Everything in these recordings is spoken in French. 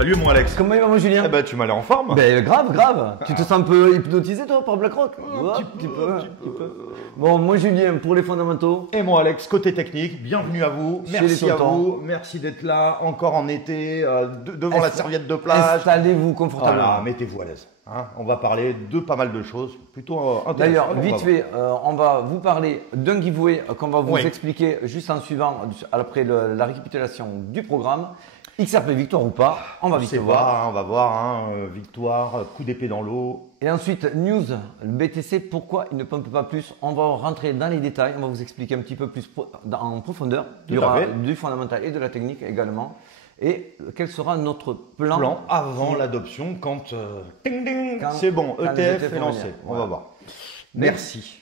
Salut mon Alex. Comment il va mon Julien? Eh ben tu m'as l'air en forme. Ben grave, grave. Tu te sens un peu hypnotisé toi par BlackRock? Un petit peu. Bon, moi Julien, pour les fondamentaux. Et moi Alex, côté technique, bienvenue à vous. Chez Merci les à tontons. vous. Merci d'être là, encore en été, devant la serviette de plage. Installez-vous confortablement. Voilà, mettez-vous à l'aise. Hein. On va parler de pas mal de choses, plutôt intéressantes. D'ailleurs, On va vite voir. fait, on va vous parler d'un giveaway qu'on va vous Oui. expliquer juste en suivant, après la récapitulation du programme. XRP victoire ou pas, on va On vite sait le voir. pas, hein, on va voir. Hein, victoire, coup d'épée dans l'eau. Et ensuite, news, le BTC, pourquoi il ne pumpe pas plus? On va rentrer dans les détails, on va vous expliquer un petit peu plus en profondeur. Il y Tout à aura fait. du fondamental et de la technique également. Et quel sera notre plan, Plan avant l'adoption quand, ding, ding, Quand- c'est bon, quand les ETF ETF est vont lancé. venir. On Voilà. va voir. Merci.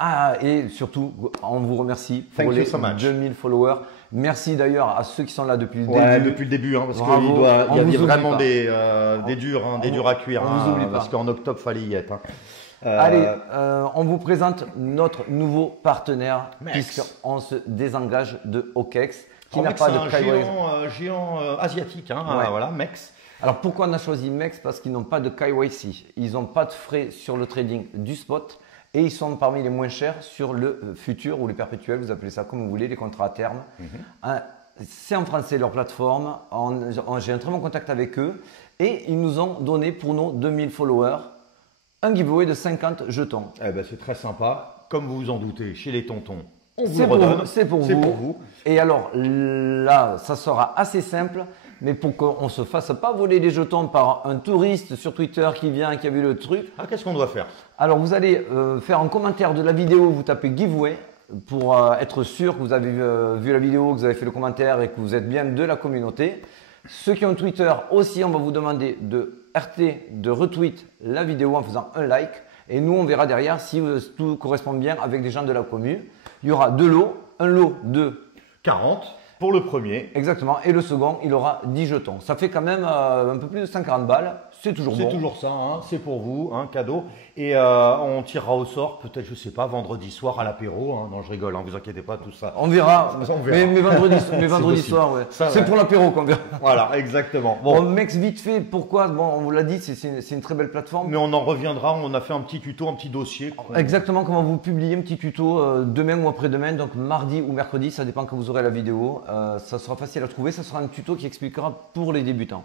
Ah, et surtout, on vous remercie pour Thank you les so much. 2000 followers. Merci d'ailleurs à ceux qui sont là depuis le Ouais, début. depuis le début, hein, parce Bravo. qu'il On il y a vous oublie vraiment pas. des durs, hein, des On- durs à cuire. on vous oublie pas. Parce qu'en octobre, fallait y être. Hein. Allez, on vous présente notre nouveau partenaire, Mex. puisqu'on se désengage de OKEx, qui Oh, n'a Mex, pas c'est de un KYC. géant asiatique. Hein, Ouais. voilà, Mex. Alors pourquoi on a choisi MEX? Parce qu'ils n'ont pas de KYC, ils n'ont pas de frais sur le trading du spot et ils sont parmi les moins chers sur le futur ou les perpétuels, vous appelez ça comme vous voulez, les contrats à terme. Hein, c'est en français leur plateforme, j'ai un très bon contact avec eux et ils nous ont donné pour nos 2000 followers un giveaway de 50 jetons. Eh ben, c'est très sympa. Comme vous vous en doutez, chez les tontons, on vous C'est le pour, redonne. c'est pour C'est vous. pour vous. Et alors là, ça sera assez simple, mais pour qu'on ne se fasse pas voler les jetons par un touriste sur Twitter qui vient, qui a vu le truc, Ah, qu'est-ce qu'on doit faire? alors vous allez faire un commentaire de la vidéo, vous tapez giveaway pour être sûr que vous avez vu la vidéo, que vous avez fait le commentaire et que vous êtes bien de la communauté. Ceux qui ont Twitter aussi, on va vous demander de RT, de retweet la vidéo en faisant un like. Et nous, on verra derrière si tout correspond bien avec des gens de la commu. Il y aura deux lots, un lot de 40 pour le premier. exactement, et le second, il aura 10 jetons. Ça fait quand même un peu plus de 140 balles, c'est toujours C'est bon. toujours ça, hein, c'est pour vous, un cadeau. Et on tirera au sort, peut-être, je sais pas, vendredi soir à l'apéro. Hein. Non, je rigole, hein, vous inquiétez pas, tout ça. On verra. On verra. Mais vendredi, possible. soir, ouais. Ça, C'est ouais. pour l'apéro qu'on verra. Voilà, exactement. Bon, Bon, Mex, vite fait, pourquoi? Bon, on vous l'a dit, c'est une très belle plateforme. mais on en reviendra, on a fait un petit tuto, un petit dossier. Exactement, comme on va vous publier un petit tuto demain ou après-demain, donc mardi ou mercredi, ça dépend quand vous aurez la vidéo. Ça sera facile à trouver, ça sera un tuto qui expliquera pour les débutants.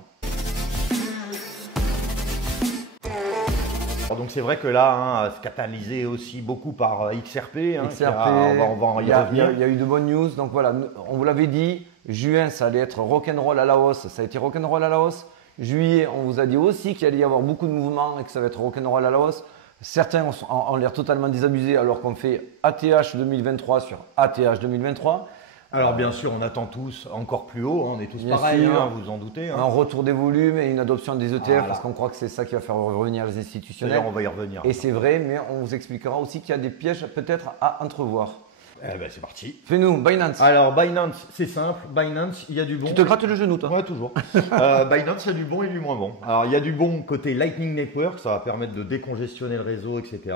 Donc c'est vrai que là, hein, c'est catalysé aussi beaucoup par XRP. Hein, XRP, qui a- on va y il y a revenir. eu de bonnes news, donc voilà, on vous l'avait dit, juin ça allait être rock'n'roll à la hausse, ça a été rock'n'roll à la hausse. Juillet, on vous a dit aussi qu'il allait y avoir beaucoup de mouvements et que ça va être rock'n'roll à la hausse. Certains ont l'air totalement désabusés alors qu'on fait ATH 2023 sur ATH 2023. Alors bien sûr, on attend tous encore plus haut, hein, on est tous Bien pareils, sûr. hein, vous en doutez. Hein. Un retour des volumes et une adoption des ETF Voilà. parce qu'on croit que c'est ça qui va faire revenir les institutionnels. D'ailleurs, on va y revenir. Et c'est vrai, mais on vous expliquera aussi qu'il y a des pièges peut-être à entrevoir. Eh ben, c'est parti. Fais-nous, Binance. Alors Binance, c'est simple. Binance, il y a du bon. Tu te grattes le genou, toi? Ouais, toujours. Binance, il y a du bon et du moins bon. Alors, il y a du bon côté Lightning Network, ça va permettre de décongestionner le réseau, etc.,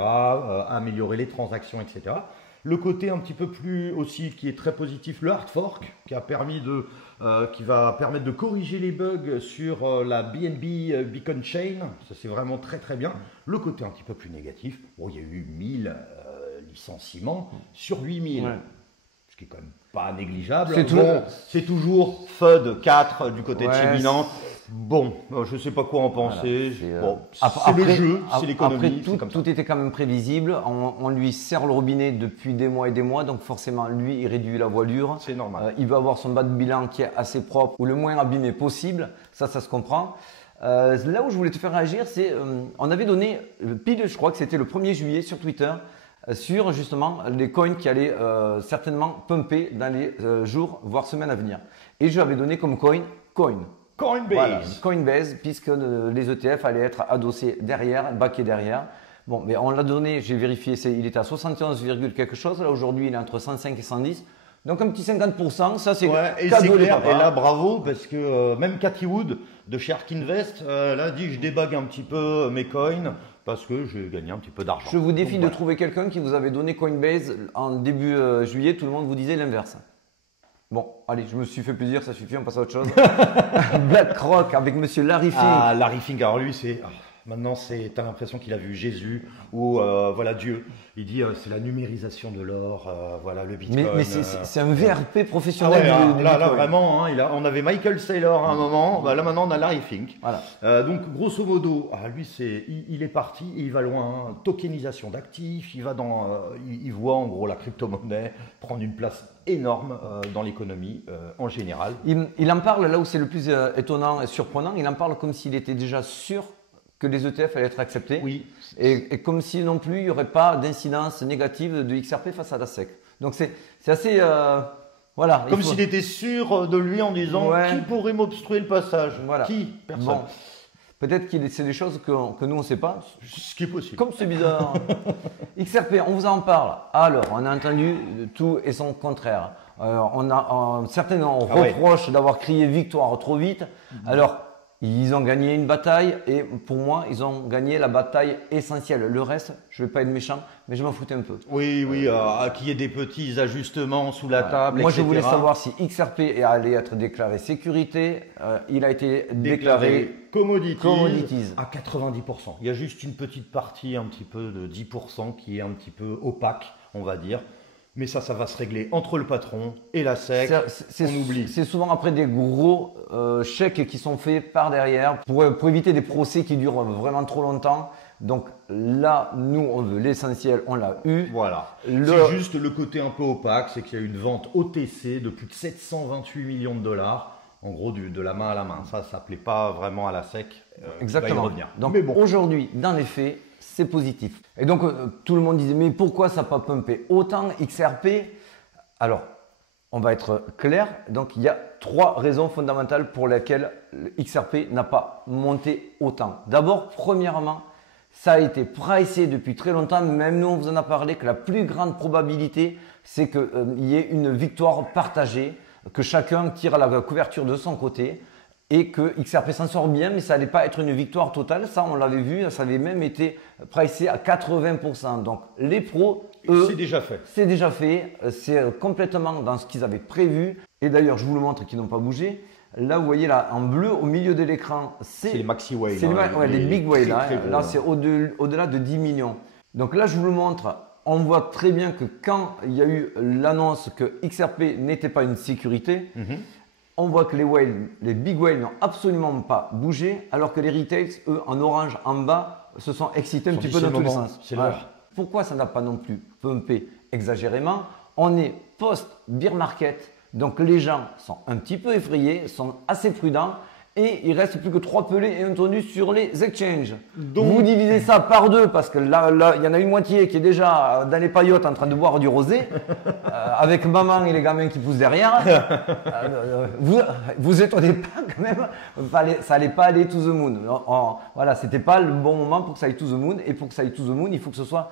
améliorer les transactions, etc. Le côté un petit peu plus aussi qui est très positif, le hard fork, qui va permettre de corriger les bugs sur la BNB Beacon Chain. Ça, c'est vraiment très très bien. Le côté un petit peu plus négatif, bon, il y a eu 1000 licenciements sur 8000. Ouais. Ce qui est quand même pas négligeable. C'est Bon, c'est toujours FUD 4 du côté de Ouais, chez Binance. Bon, je sais pas quoi en penser. C'est, Bon, après- c'est le jeu, après, c'est l'économie. Après, c'est comme ça. tout était quand même prévisible. On lui serre le robinet depuis des mois et des mois, donc forcément, lui, il réduit la voilure. C'est normal. Il veut avoir son bas de bilan qui est assez propre ou le moins abîmé possible. Ça se comprend. Là où je voulais te faire réagir, c'est on avait donné pile, je crois que c'était le 1er juillet sur Twitter, sur justement les coins qui allaient certainement pumper dans les jours, voire semaines à venir. Et je lui avais donné comme coin. Coinbase. Voilà, Coinbase, puisque les ETF allaient être adossés derrière, backés derrière. Bon, mais on l'a donné, j'ai vérifié, il était à 71, quelque chose. Là, aujourd'hui, il est entre 105 et 110. Donc, un petit 50%, ça, c'est Ouais, et c'est cadeau des clair. papas. Et là, bravo, parce que même Cathy Wood de chez Ark Invest, là, dit je débague un petit peu mes coins parce que j'ai gagné un petit peu d'argent. Je vous défie Donc, de voilà. trouver quelqu'un qui vous avait donné Coinbase en début juillet. Tout le monde vous disait l'inverse. Bon, allez, je me suis fait plaisir, ça suffit, on passe à autre chose. BlackRock avec monsieur Larry Fink. Ah, Larry Fink, alors lui, maintenant, t'as l'impression qu'il a vu Jésus ou voilà Dieu. Il dit c'est la numérisation de l'or, voilà le Bitcoin. Mais c'est un VRP professionnel du là, Bitcoin. vraiment, hein, on avait Michael Saylor à un moment, là maintenant on a Larry Fink. Voilà. Donc grosso modo, lui il est parti, il va loin, hein. Tokenisation d'actifs, il va il voit en gros la crypto-monnaie prendre une place énorme dans l'économie en général. Il en parle là où c'est le plus étonnant et surprenant, il en parle comme s'il était déjà sûr que les ETF allaient être acceptés. Oui. Et comme si non plus il n'y aurait pas d'incidence négative de XRP face à la SEC. Donc c'est assez. Voilà. Comme s'il était sûr de lui en disant qui pourrait m'obstruer le passage. Voilà. Qui? Personne. Bon. Peut-être qu'il c'est des choses que nous on ne sait pas. Ce qui est possible. Comme c'est bizarre. XRP, on vous en parle. Alors, on a entendu tout et son contraire. Certains en reprochent d'avoir crié victoire trop vite. Alors, ils ont gagné une bataille et pour moi, ils ont gagné la bataille essentielle. Le reste, je ne vais pas être méchant, mais je m'en foutais un peu. Oui, qu'il y ait des petits ajustements sous la table, moi, etc. je voulais savoir si XRP allait être déclaré sécurité. Il a été déclaré commodities à 90%. Il y a juste une petite partie, un petit peu de 10% qui est un petit peu opaque, on va dire. Mais ça va se régler entre le patron et la SEC. On oublie. C'est souvent après des gros chèques qui sont faits par derrière pour éviter des procès qui durent vraiment trop longtemps. Donc là, nous, on veut l'essentiel, on l'a eu. Voilà. C'est juste le côté un peu opaque, c'est qu'il y a une vente OTC de plus de 728 millions de dollars. En gros, de la main à la main. Ça ne plaît pas vraiment à la SEC. Exactement. Va y revenir. Donc mais bon. Aujourd'hui, dans les faits, c'est positif. Et donc, tout le monde disait, mais pourquoi ça n'a pas pumpé autant XRP? Alors, on va être clair. Donc, il y a 3 raisons fondamentales pour lesquelles XRP n'a pas monté autant. D'abord, premièrement, ça a été pricé depuis très longtemps. Même nous, on vous en a parlé que la plus grande probabilité, c'est qu'il y ait une victoire partagée, que chacun tire à la couverture de son côté. Et que XRP s'en sort bien, mais ça n'allait pas être une victoire totale. Ça, on l'avait vu, ça avait même été pricé à 80%. Donc, les pros, eux, c'est déjà fait. C'est déjà fait. C'est complètement dans ce qu'ils avaient prévu. Et d'ailleurs, je vous le montre, qu'ils n'ont pas bougé. Là, vous voyez là, en bleu, au milieu de l'écran, c'est les maxi whales. C'est les big whales. Là, gros, c'est au-delà de 10 millions. Donc là, je vous le montre. On voit très bien que quand il y a eu l'annonce que XRP n'était pas une sécurité, on voit que les big whales n'ont absolument pas bougé, alors que les retails, eux, en orange en bas, se sont excités un petit peu dans tous les sens. Voilà. Pourquoi ça n'a pas non plus pumpé exagérément? On est post-bear market, donc les gens sont un petit peu effrayés, sont assez prudents. Et il reste plus que 3 pelés et un tondu sur les exchanges. Donc, vous divisez ça par 2 parce que là, il y en a une moitié qui est déjà dans les paillotes en train de boire du rosé, avec maman et les gamins qui poussent derrière. Vous étonnez pas quand même, ça allait pas aller to the moon. Voilà, c'était pas le bon moment pour que ça aille to the moon. Et pour que ça aille to the moon, il faut que ce soit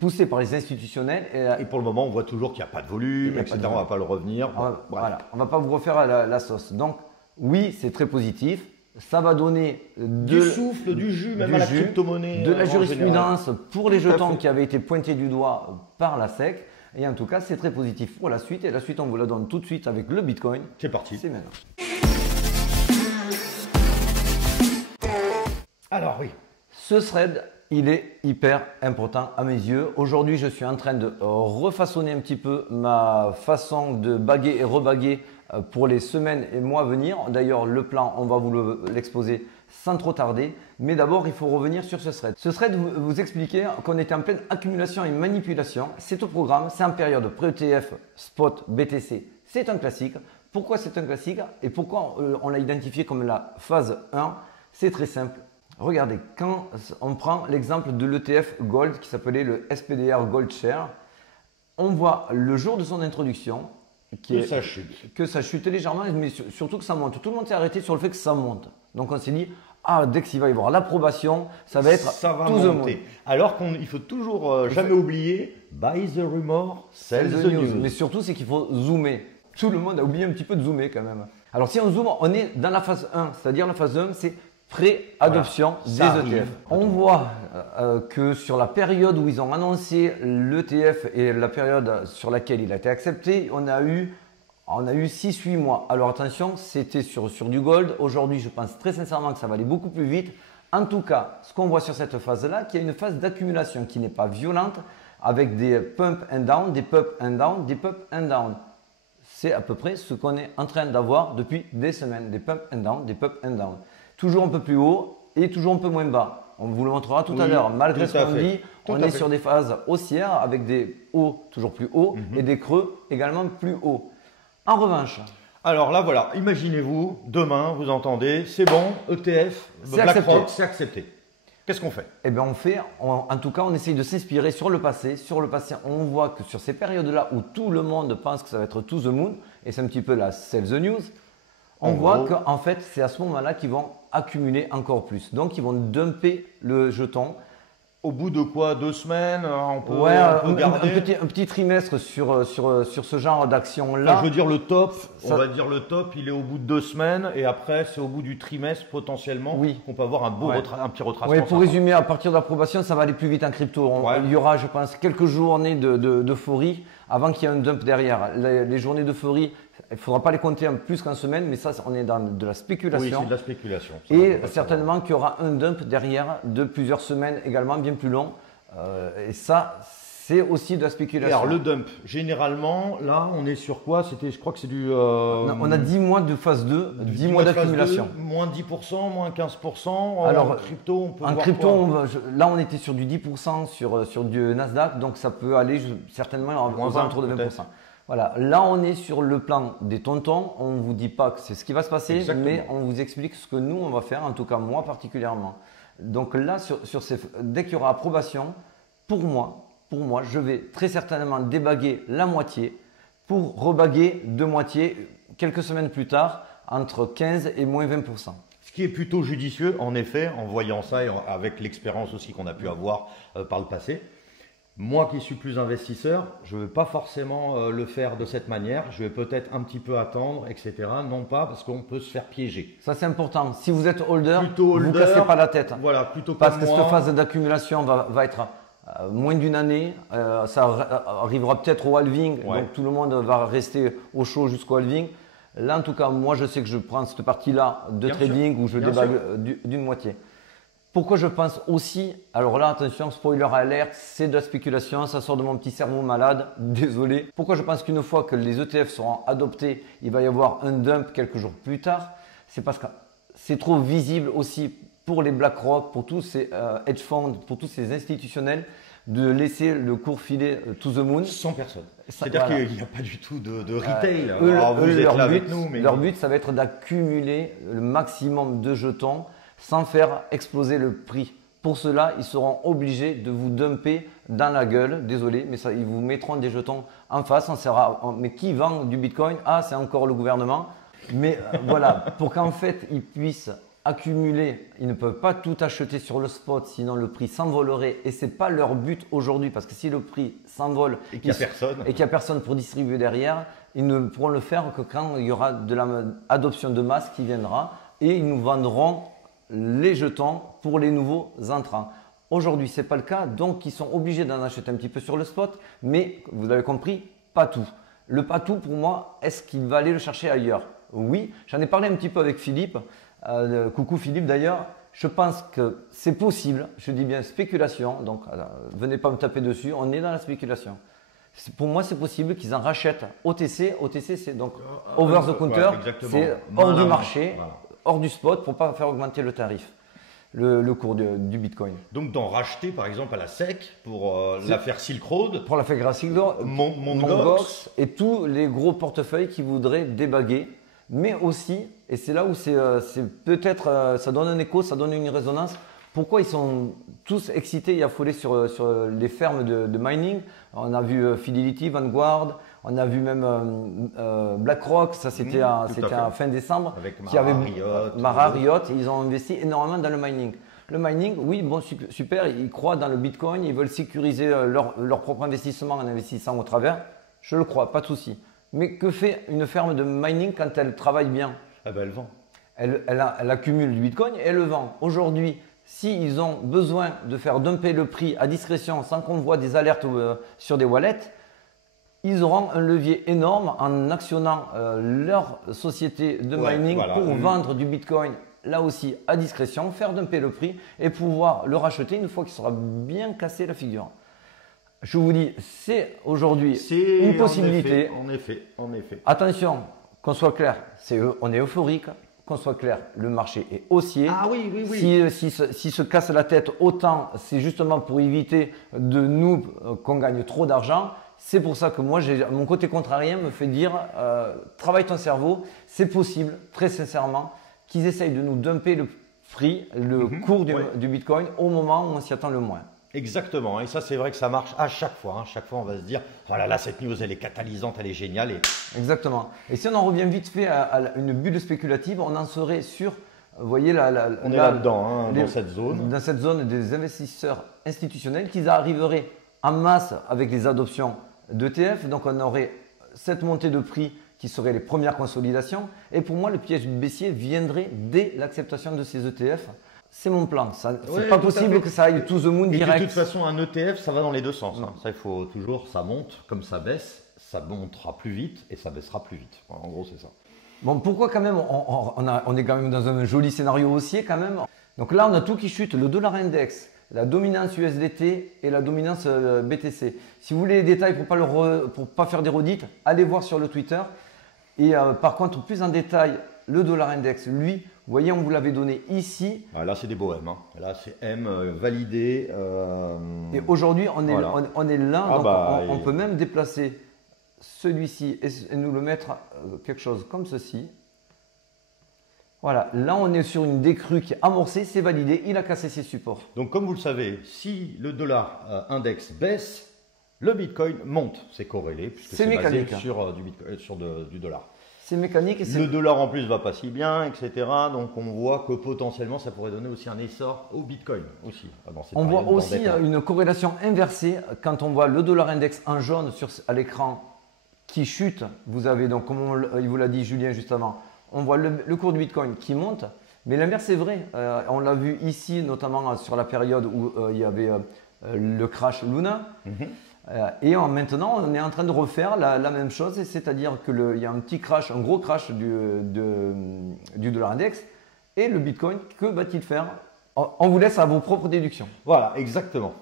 poussé par les institutionnels. Et pour le moment, on voit toujours qu'il n'y a pas de volume, etc. On ne va pas le revenir. Voilà, on ne va pas vous refaire la sauce. Donc, oui, c'est très positif. Ça va donner du souffle, du jus, même à la crypto-monnaie. De la jurisprudence pour les jetons qui avaient été pointés du doigt par la SEC. Et en tout cas, c'est très positif pour la suite. Et la suite, on vous la donne tout de suite avec le Bitcoin. C'est parti. C'est maintenant. Alors oui. Ce thread, il est hyper important à mes yeux. Aujourd'hui, je suis en train de refaçonner un petit peu ma façon de baguer et rebaguer pour les semaines et mois à venir. D'ailleurs, le plan, on va vous l'exposer sans trop tarder. Mais d'abord, il faut revenir sur ce thread. Ce thread vous expliquait qu'on était en pleine accumulation et manipulation. C'est au programme, c'est en période pré-ETF, spot, BTC. C'est un classique. Pourquoi c'est un classique et pourquoi on l'a identifié comme la phase 1? C'est très simple. Regardez, quand on prend l'exemple de l'ETF Gold qui s'appelait le SPDR Gold Share, on voit le jour de son introduction que ça chute légèrement, mais surtout que ça monte. Tout le monde s'est arrêté sur le fait que ça monte. Donc on s'est dit, dès qu'il va y avoir l'approbation, ça va monter. Alors qu'il faut toujours jamais oublier, buy the rumor, sell the news. Mais surtout, c'est qu'il faut zoomer. Tout le monde a oublié un petit peu de zoomer quand même. Alors si on zoome, on est dans la phase 1, c'est-à-dire la phase 1, c'est pré-adoption des ETF. On voit que sur la période où ils ont annoncé l'ETF et la période sur laquelle il a été accepté, on a eu On a eu 6-8 mois. Alors attention, c'était sur du gold. Aujourd'hui, je pense très sincèrement que ça va aller beaucoup plus vite. En tout cas, ce qu'on voit sur cette phase-là, qu'il y a une phase d'accumulation qui n'est pas violente, avec des pump and down, des pump and down, des pump and down. C'est à peu près ce qu'on est en train d'avoir depuis des semaines. Des pump and down, des pump and down. Toujours un peu plus haut et toujours un peu moins bas. On vous le montrera tout à l'heure. Malgré ce qu'on dit, on est sur des phases haussières avec des hauts toujours plus hauts et des creux également plus hauts. En revanche, alors là, voilà, imaginez-vous, demain, vous entendez, c'est bon, ETF, BlackRock, c'est accepté. Qu'est-ce qu'on fait? Eh bien, en tout cas, on essaye de s'inspirer sur le passé. Sur le passé, on voit que sur ces périodes-là où tout le monde pense que ça va être to the moon, et c'est un petit peu la sell the news, on voit qu'en fait, c'est à ce moment-là qu'ils vont accumuler encore plus. Donc, ils vont dumper le jeton. Au bout de quoi? 2 semaines? On peut, garder un petit trimestre sur ce genre d'action-là. Enfin, je veux dire, le top, on va dire le top, il est au bout de 2 semaines et après, c'est au bout du trimestre potentiellement qu'on peut avoir un petit retracement. Oui, pour résumer, à partir de l'approbation, ça va aller plus vite en crypto. Il y aura, je pense, quelques journées d'euphorie avant qu'il y ait un dump derrière. Les journées d'euphorie, il ne faudra pas les compter en plus qu'en semaine, mais ça, on est dans de la spéculation. Oui, c'est de la spéculation. Et certainement qu'il y aura un dump derrière de plusieurs semaines également, bien plus long. Et ça, c'est aussi de la spéculation. Et alors, le dump, généralement, là, on est sur quoi? Je crois que c'est du… On a 10 mois de phase 2, 10 mois d'accumulation. Moins 10%, moins 15%. Alors, en crypto, on peut voir quoi? Là, on était sur du 10% sur du Nasdaq, donc ça peut aller certainement aux alentours de 20%. Voilà, là on est sur le plan des tontons, on ne vous dit pas que c'est ce qui va se passer, mais on vous explique ce que nous on va faire, en tout cas moi particulièrement. Donc là, dès qu'il y aura approbation, pour moi, je vais très certainement débaguer la moitié pour rebaguer de moitié quelques semaines plus tard entre 15 et moins 20%. Ce qui est plutôt judicieux, en effet, en voyant ça et avec l'expérience aussi qu'on a pu avoir par le passé. Moi qui suis plus investisseur, je ne vais pas forcément le faire de cette manière. Je vais peut-être un petit peu attendre, etc. Non pas parce qu'on peut se faire piéger. Ça c'est important. Si vous êtes holder, vous ne cassez pas la tête. Voilà, plutôt parce que cette phase d'accumulation va être moins d'une année. Ça arrivera peut-être au halving, donc tout le monde va rester au chaud jusqu'au halving. Là en tout cas, moi je sais que je prends cette partie-là de trading où je débague d'une moitié. Pourquoi je pense aussi, alors là attention, spoiler alert, c'est de la spéculation, ça sort de mon petit cerveau malade, désolé. Pourquoi je pense qu'une fois que les ETF seront adoptés, il va y avoir un dump quelques jours plus tard? C'est parce que c'est trop visible aussi pour les BlackRock, pour tous ces hedge funds, pour tous ces institutionnels, de laisser le cours filer to the moon. Sans personne. C'est-à-dire qu'il n'y a pas du tout de retail. Leur but, ça va être d'accumuler le maximum de jetons sans faire exploser le prix. Pour cela, ils seront obligés de vous dumper dans la gueule. Désolé, mais ils vous mettront des jetons en face. Mais qui vend du Bitcoin? Ah, c'est encore le gouvernement. Mais voilà, pour qu'en fait, ils puissent accumuler, ils ne peuvent pas tout acheter sur le spot, sinon le prix s'envolerait. Et ce n'est pas leur but aujourd'hui, parce que si le prix s'envole et qu'il n'y a personne pour distribuer derrière, ils ne pourront le faire que quand il y aura de l'adoption de masse qui viendra et ils nous vendront les jetons pour les nouveaux entrants. Aujourd'hui, ce n'est pas le cas, donc ils sont obligés d'en acheter un petit peu sur le spot, mais vous avez compris, pas tout. Le pas tout, pour moi, est-ce qu'il va aller le chercher ailleurs? Oui, j'en ai parlé un petit peu avec Philippe, coucou Philippe d'ailleurs, je pense que c'est possible, je dis bien spéculation, donc venez pas me taper dessus, on est dans la spéculation. Pour moi, c'est possible qu'ils en rachètent OTC. OTC, c'est donc over the counter, c'est hors du marché. Voilà. Hors du spot pour ne pas faire augmenter le tarif, le cours du Bitcoin. Donc d'en racheter par exemple à la SEC pour l'affaire Silk Road. Pour l'affaire Silk Road, Mongox et tous les gros portefeuilles qui voudraient débaguer. Mais aussi, et c'est là où c'est peut-être, ça donne un écho, ça donne une résonance, pourquoi ils sont tous excités et affolés sur les fermes de mining. On a vu Fidelity, Vanguard, on a vu même BlackRock, ça c'était à fin décembre, avec Mara, Riot, et ils ont investi énormément dans le mining. Le mining, oui, bon, super, ils croient dans le Bitcoin, ils veulent sécuriser leur propre investissement en investissant au travers. Je le crois, pas de souci. Mais que fait une ferme de mining quand elle travaille bien? Ah ben, elle vend. Elle accumule du Bitcoin et elle le vend. Aujourd'hui, s'ils ont besoin de faire dumper le prix à discrétion sans qu'on voit des alertes sur des wallets, ils auront un levier énorme en actionnant leur société de mining voilà. pour vendre du Bitcoin là aussi à discrétion, faire dumper le prix et pouvoir le racheter une fois qu'il sera bien cassé la figure. Je vous dis, c'est aujourd'hui une possibilité. En effet. Attention, qu'on soit clair, on est euphorique. Qu'on soit clair, le marché est haussier. Ah oui. Si se casse la tête autant, c'est justement pour éviter de nous qu'on gagne trop d'argent. C'est pour ça que moi, mon côté contrarien me fait dire, travaille ton cerveau, c'est possible, très sincèrement, qu'ils essayent de nous dumper le prix, le cours du Bitcoin au moment où on s'y attend le moins. Exactement, et ça c'est vrai que ça marche à chaque fois. À chaque fois on va se dire, oh là là, cette news elle est catalysante, elle est géniale. Exactement. Et si on en revient vite fait à une bulle spéculative, on en serait sur, vous voyez, on est là-dedans, dans cette zone. Dans cette zone des investisseurs institutionnels qui arriveraient en masse avec les adoptions d'ETF. Donc on aurait cette montée de prix qui serait les premières consolidations. Et pour moi, le piège baissier viendrait dès l'acceptation de ces ETF. C'est mon plan. C'est pas possible que ça aille to the moon direct. De toute façon, un ETF, ça va dans les deux sens. Ça, il faut toujours, ça monte comme ça baisse, ça montera plus vite et ça baissera plus vite. En gros, c'est ça. Bon, pourquoi quand même on est quand même dans un joli scénario haussier quand même. Donc là, on a tout qui chute, le dollar index, la dominance USDT et la dominance BTC. Si vous voulez les détails pour pas faire des redites, allez voir sur le Twitter. Et par contre, plus en détail, le dollar index, lui, vous voyez, on vous l'avait donné ici. Ah, là, c'est des beaux M. Là, c'est M validé. Et aujourd'hui, on est là. Donc on peut même déplacer celui-ci et nous le mettre quelque chose comme ceci. Voilà, là, on est sur une décrue qui est amorcée, c'est validé, il a cassé ses supports. Donc, comme vous le savez, si le dollar index baisse, le Bitcoin monte. C'est corrélé puisque c'est basé sur du dollar. C'est mécanique. Le dollar en plus va pas si bien, etc. Donc on voit que potentiellement ça pourrait donner aussi un essor au Bitcoin aussi. On voit aussi une corrélation inversée quand on voit le dollar index en jaune à l'écran qui chute. Vous avez donc, comme il vous l'a dit Julien juste avant, on voit le cours du Bitcoin qui monte. Mais l'inverse est vrai. On l'a vu ici notamment sur la période où il y avait le crash Luna. Et maintenant, on est en train de refaire la même chose, c'est-à-dire qu'il y a un petit crash, un gros crash du dollar index. Et le Bitcoin, que va-t-il faire? On vous laisse à vos propres déductions. Voilà, exactement.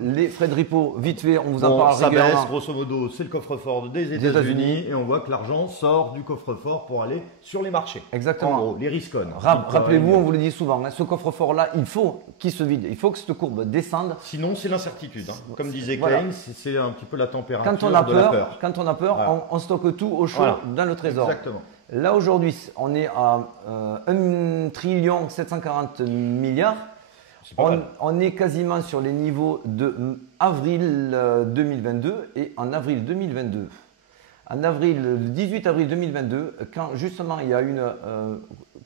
Les frais de repo, vite fait, on vous en parle régulièrement. Ça baisse, grosso modo, c'est le coffre-fort des États-Unis et on voit que l'argent sort du coffre-fort pour aller sur les marchés. Exactement. En gros, les riscons. Rappelez-vous, on vous le dit souvent, ce coffre-fort-là, il faut qu'il se vide. Il faut que cette courbe descende. Sinon, c'est l'incertitude. Comme disait Keynes, c'est un petit peu la température de la peur. Quand on a peur, voilà. on stocke tout au chaud dans le trésor. Exactement. Là, aujourd'hui, on est à 1 740 milliards. On est quasiment sur les niveaux de avril 2022 et en avril 2022. Le 18 avril 2022, quand justement il y a une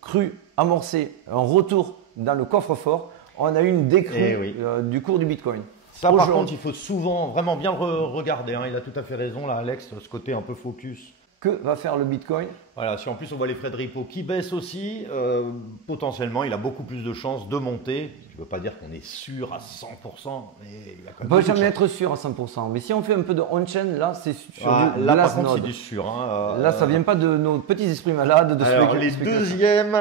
crue amorcée, un retour dans le coffre-fort, on a eu une décrue du cours du Bitcoin. Ça, par contre, il faut souvent vraiment bien le regarder. Il a tout à fait raison, là, Alex, ce côté un peu focus. Que va faire le Bitcoin? Voilà, si en plus on voit les frais de repo qui baissent aussi, potentiellement il a beaucoup plus de chances de monter. Je ne veux pas dire qu'on est sûr à 100%, mais il y a quand même. On ne peut jamais être sûr à 100%. Mais si on fait un peu de on-chain, là c'est sur du là par contre c'est du sûr. Là ça ne vient pas de nos petits esprits malades. Alors les deuxièmes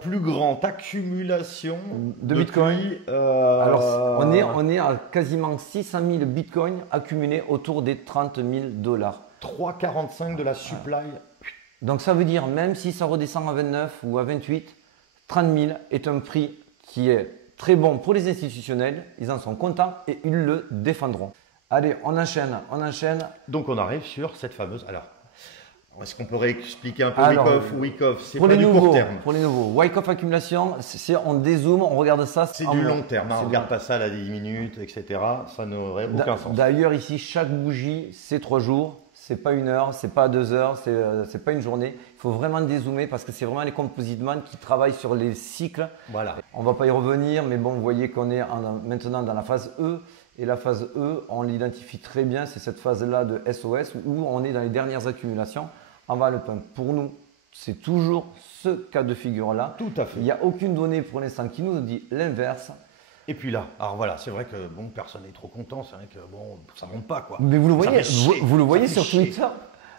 plus grandes accumulations de Bitcoin. Alors on est à quasiment 600 000 Bitcoins accumulés autour des 30 000 $. 3,45 de la supply. Donc ça veut dire, même si ça redescend à 29 ou à 28, 30 000 est un prix qui est très bon pour les institutionnels. Ils en sont contents et ils le défendront. Allez, on enchaîne. Donc on arrive sur cette fameuse. Alors, est-ce qu'on peut réexpliquer un peu Wyckoff? C'est pas du court terme. Pour les nouveaux, Wyckoff accumulation, on dézoome, on regarde ça. C'est du long terme. On ne regarde pas ça à 10 minutes, etc. Ça n'aurait aucun sens. D'ailleurs, ici, chaque bougie, c'est 3 jours. C'est pas 1 heure, c'est pas 2 heures, c'est pas une journée. Il faut vraiment dézoomer parce que c'est vraiment les composite man qui travaillent sur les cycles. Voilà. On va pas y revenir, mais bon, vous voyez qu'on est maintenant dans la phase E. Et la phase E, on l'identifie très bien, c'est cette phase-là de SOS où on est dans les dernières accumulations avant le pump. Pour nous, c'est toujours ce cas de figure-là. Tout à fait. Il n'y a aucune donnée pour l'instant qui nous dit l'inverse. Et puis là, alors voilà, c'est vrai que bon, personne n'est trop content, c'est vrai que bon, ça monte pas quoi. Mais vous le Ça voyez, fait chier, vous le ça voyez fait sur chier. Twitter.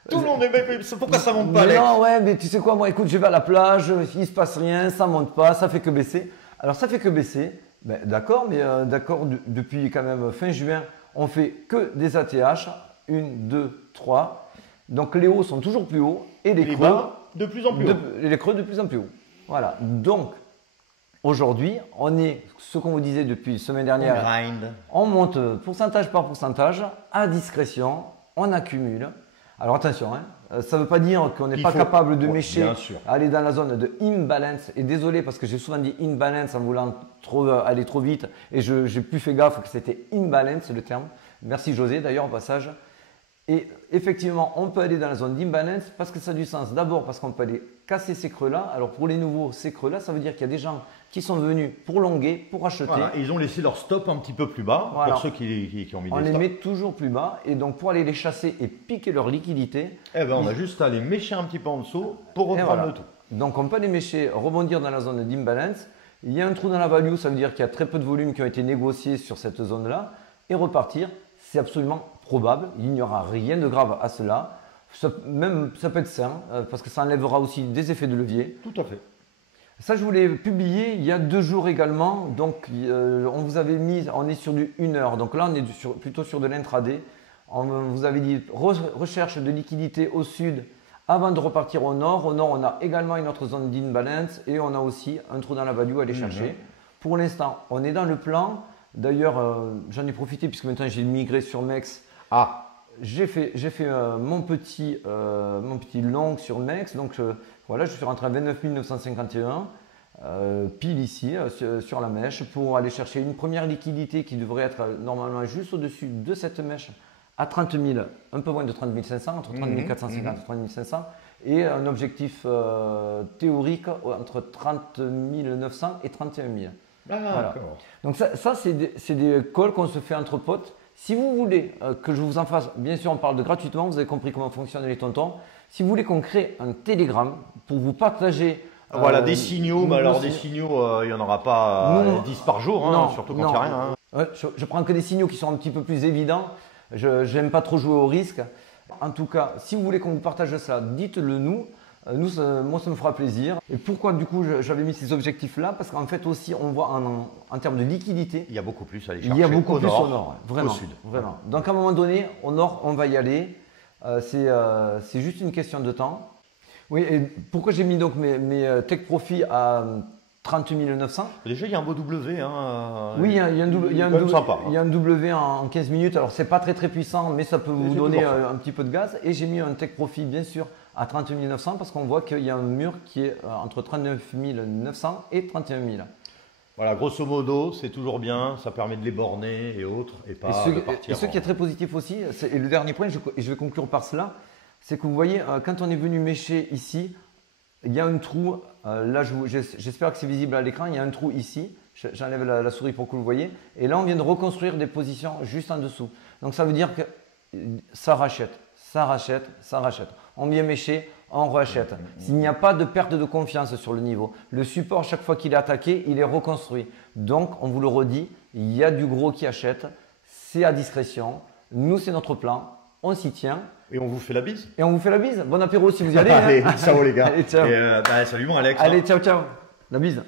Tout le monde est mais pourquoi ça monte pas, Mais Alex? non, ouais, mais tu sais quoi, moi écoute, je vais à la plage, il se passe rien, ça monte pas, ça fait que baisser. Alors ça fait que baisser, ben, d'accord, mais d'accord, depuis quand même fin juin, on fait que des ATH, 1, 2, 3. Donc les hauts sont toujours plus hauts et les creux bas de plus en plus haut. les creux de plus en plus haut. Voilà, donc aujourd'hui, on est, ce qu'on vous disait depuis la semaine On dernière, grind. on monte pourcentage par pourcentage, à discrétion, on accumule. Alors attention, hein, ça ne veut pas dire qu'on n'est Il pas faut- capable de Ouais, mécher, bien sûr. aller dans la zone de imbalance. Et désolé parce que j'ai souvent dit imbalance en voulant aller trop vite et je n'ai plus fait gaffe que c'était imbalance le terme. Merci José d'ailleurs au passage. Et effectivement, on peut aller dans la zone d'imbalance parce que ça a du sens. D'abord parce qu'on peut aller casser ces creux-là. Alors pour les nouveaux, ces creux-là, ça veut dire qu'il y a des gens qui sont venus pour longuer, pour acheter. Voilà, et ils ont laissé leur stop un petit peu plus bas Voilà. pour ceux qui ont mis On des les stops. met toujours plus bas et donc pour aller les chasser et piquer leur liquidité, Eh ben, on a juste à les mécher un petit peu en dessous pour et reprendre voilà. le tout. Donc on peut les mécher, rebondir dans la zone d'imbalance. Il y a un trou dans la value, ça veut dire qu'il y a très peu de volumes qui ont été négociés sur cette zone-là et repartir. C'est absolument probable, il n'y aura rien de grave à cela. Ça peut être sain parce que ça enlèvera aussi des effets de levier. Tout à fait. Ça, je voulais publier il y a 2 jours également. Donc, on vous avait mis, on est sur du 1 heure. Donc là, on est plutôt sur de l'intraday. On vous avait dit recherche de liquidité au sud avant de repartir au nord. Au nord, on a également une autre zone d'imbalance et on a aussi un trou dans la value à aller chercher. Pour l'instant, on est dans le plan. D'ailleurs, j'en ai profité puisque maintenant j'ai migré sur MEX. J'ai fait mon petit long sur MEX. Donc voilà, je suis rentré à 29 951 pile ici sur la mèche pour aller chercher une première liquidité qui devrait être normalement juste au-dessus de cette mèche à 30 000, un peu moins de 30 500, entre 30 450 et 30 500 et un objectif théorique entre 30 900 et 31 000. Voilà. D'accord. Donc ça c'est des calls qu'on se fait entre potes. Si vous voulez que je vous en fasse, bien sûr on parle de gratuitement, vous avez compris comment fonctionnent les tontons. Si vous voulez qu'on crée un Telegram pour vous partager… Voilà, des signaux, mais alors des signaux, il n'y en aura pas 10 par jour, hein, surtout quand il n'y a rien. Hein. Ouais, je prends que des signaux qui sont un petit peu plus évidents. Je n'aime pas trop jouer au risque. En tout cas, si vous voulez qu'on vous partage ça, dites-le nous. Moi, ça me fera plaisir. Et pourquoi du coup j'avais mis ces objectifs-là? Parce qu'en fait aussi, on voit en termes de liquidité, Il y a beaucoup plus à aller chercher. il y a beaucoup au plus nord, au nord, vraiment, au sud. vraiment. Donc à un moment donné, au nord, on va y aller. C'est juste une question de temps. Oui, et pourquoi j'ai mis donc mes take profit à 30 900? Déjà, il y a un beau W. Hein, Oui, il y a un double, il y a un quand même double- sympa, il y a un W en 15 minutes. Alors, c'est pas très très puissant, mais ça peut vous c'est donner toujours ça. un petit peu de gaz. Et j'ai mis un take profit, bien sûr, à 30 900 parce qu'on voit qu'il y a un mur qui est entre 39 900 et 31 000. Voilà, grosso modo, c'est toujours bien, ça permet de les borner et autres, et pas de partir. Et ce qui est très positif aussi, et le dernier point, je vais conclure par cela, c'est que vous voyez, quand on est venu mécher ici, il y a un trou, là j'espère que c'est visible à l'écran, il y a un trou ici, j'enlève la souris pour que vous le voyez, et là on vient de reconstruire des positions juste en dessous. Donc ça veut dire que ça rachète, ça rachète, ça rachète. On vient mécher, on rachète. S'il n'y a pas de perte de confiance sur le niveau, le support chaque fois qu'il est attaqué, il est reconstruit. Donc on vous le redit, il y a du gros qui achète, c'est à discrétion, nous c'est notre plan, on s'y tient. Et on vous fait la bise. Et on vous fait la bise. Bon apéro si vous y allez. Allez, hein. ciao les gars. Allez, ciao. Et, salut mon Alex. Allez, hein. ciao, ciao. La bise.